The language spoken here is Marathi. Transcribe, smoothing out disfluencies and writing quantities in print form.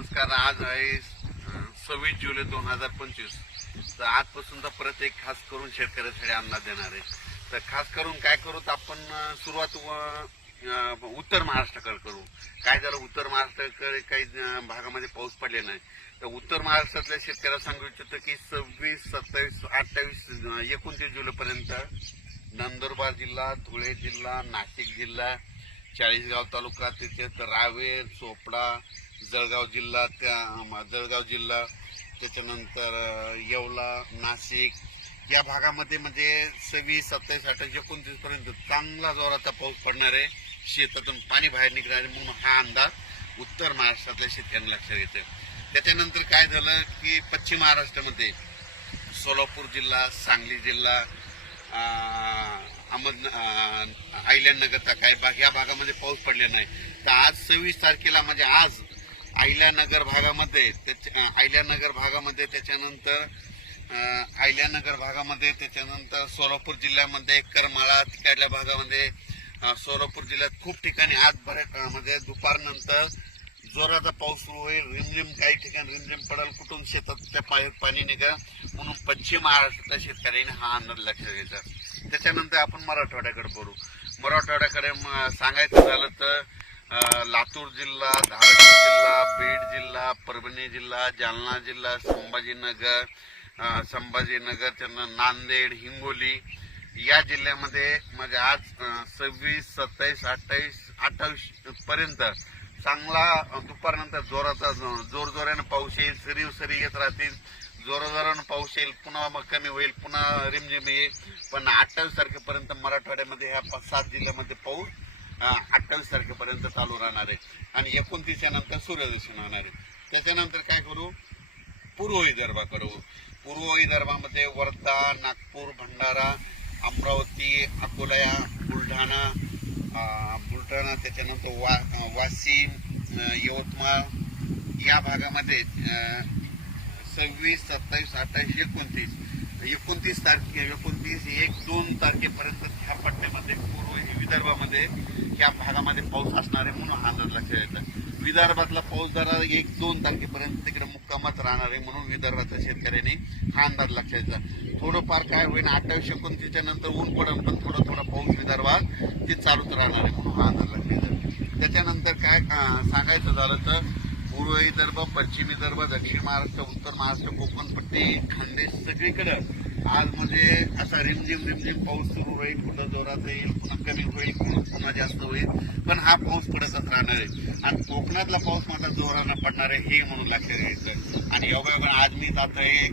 नमस्कार. आज आहे 26 जुलै 2025. तर आजपासूनचा परत एक खास करून शेतकऱ्यासाठी अंदाज देणार आहे. तर खास करून काय करू तर आपण सुरुवात उत्तर महाराष्ट्राकडे करू. काय झालं, उत्तर महाराष्ट्राकडे काही भागामध्ये पाऊस पडले नाही. तर उत्तर महाराष्ट्रातल्या शेतकऱ्याला सांगू इच्छितो की 26, 27, 28, 29 जुलैपर्यंत नंदुरबार जिल्हा, धुळे जिल्हा, नाशिक जिल्हा, चाळीसगाव तालुका, त्याच्यात रावेर, चोपडा, जळगाव जिल्हा, त्याच्यानंतर येवला, नाशिक या भागामध्ये म्हणजे 26, 27, 28, 29 पर्यंत चांगला जोराचा पाऊस पडणार आहे. शेतातून पाणी बाहेर निघणार आहे म्हणून हा अंदाज उत्तर महाराष्ट्रातल्या शेतकऱ्यांना लक्षात येतो. त्याच्यानंतर काय झालं की पश्चिम महाराष्ट्रामध्ये सोलापूर जिल्हा, सांगली जिल्हा, अहिल्यानगरचा काही भाग या भागामध्ये पाऊस पडले नाही. तर आज 26 तारखेला म्हणजे आज अहिल्यानगर भागामध्ये त्याच्यानंतर सोलापूर जिल्ह्यामध्ये करमाळा तिकडल्या भागामध्ये सोलापूर जिल्ह्यात खूप ठिकाणी आज बऱ्याच म्हणजे दुपारनंतर जोराचा पाऊस सुरू होईल. रिमझिम काही ठिकाणी रिमझिम पडेल, कुठून शेतात पाणी निघेल म्हणून पश्चिम महाराष्ट्रातल्या शेतकऱ्यांनी हा अंदाज लक्षात घ्यायचा. त्याच्यानंतर आपण मराठवाड्याकडे बोलू. मराठवाड्याकडे सांगायचं झालं तर लातूर जिल्हा, धाराशिव जिल्हा, बीड जिल्हा, परभणी जिल्हा, जालना जिल्हा, संभाजीनगर, नांदेड, हिंगोली या जिल्ह्यामध्ये म्हणजे आज 26, 27, 28 पर्यंत चांगला दुपारनंतर जोरानं पाऊस येईल. सरी येत राहतील, जोरानं पाऊस येईल, पुन्हा मग कमी होईल, पुन्हा रिमझिम येईल. पण 28 तारखेपर्यंत मराठवाड्यामध्ये ह्या 5-7 जिल्ह्यामध्ये पाऊस 28 तारखेपर्यंत चालू राहणार आहे आणि 29 नंतर सूर्यदर्शन होणार आहे. त्याच्यानंतर काय करू, पूर्व विदर्भाकडे. पूर्व विदर्भामध्ये वर्धा, नागपूर, भंडारा, अमरावती, अकोला, बुलढाणा, त्याच्यानंतर वाशिम, यवतमाळ या भागामध्ये 26, 27, 28, 29 तारखे 1-2 तारखेपर्यंत ह्या पट्ट्यामध्ये पूर्व विदर्भामध्ये या भागामध्ये पाऊस असणार आहे म्हणून हा अंदाज लक्षात येतात. विदर्भातला पाऊस जरा 1-2 तारखेपर्यंत तिकडे मुक्कामात राहणार आहे म्हणून विदर्भाच्या शेतकऱ्यांनी हा अंदाज लक्षात येतात. थोडंफार काय होईल 28-29 नंतर ऊन पडेल, पण थोडा पाऊस विदर्भात ते चालूच राहणार आहे म्हणून हा अंदाज लक्षात येतात. त्याच्यानंतर काय सांगायचं झालं तर पूर्व विदर्भ, पश्चिम विदर्भ, दक्षिण महाराष्ट्र, उत्तर महाराष्ट्र, कोकणपट्टी, खानदेश सगळीकडे आज म्हणजे असा रिमझिम पाऊस सुरू होईल. कुठं जोरात येईल, पुन्हा कमी होईल, पुन्हा जास्त होईल, पण हा पाऊस पडतच राहणार आहे. आणि कोकणातला पाऊस मात्र जोरानं पडणार आहे हे म्हणून लक्षात घ्यायचं. आणि योगायोगाने आज मी जात आहे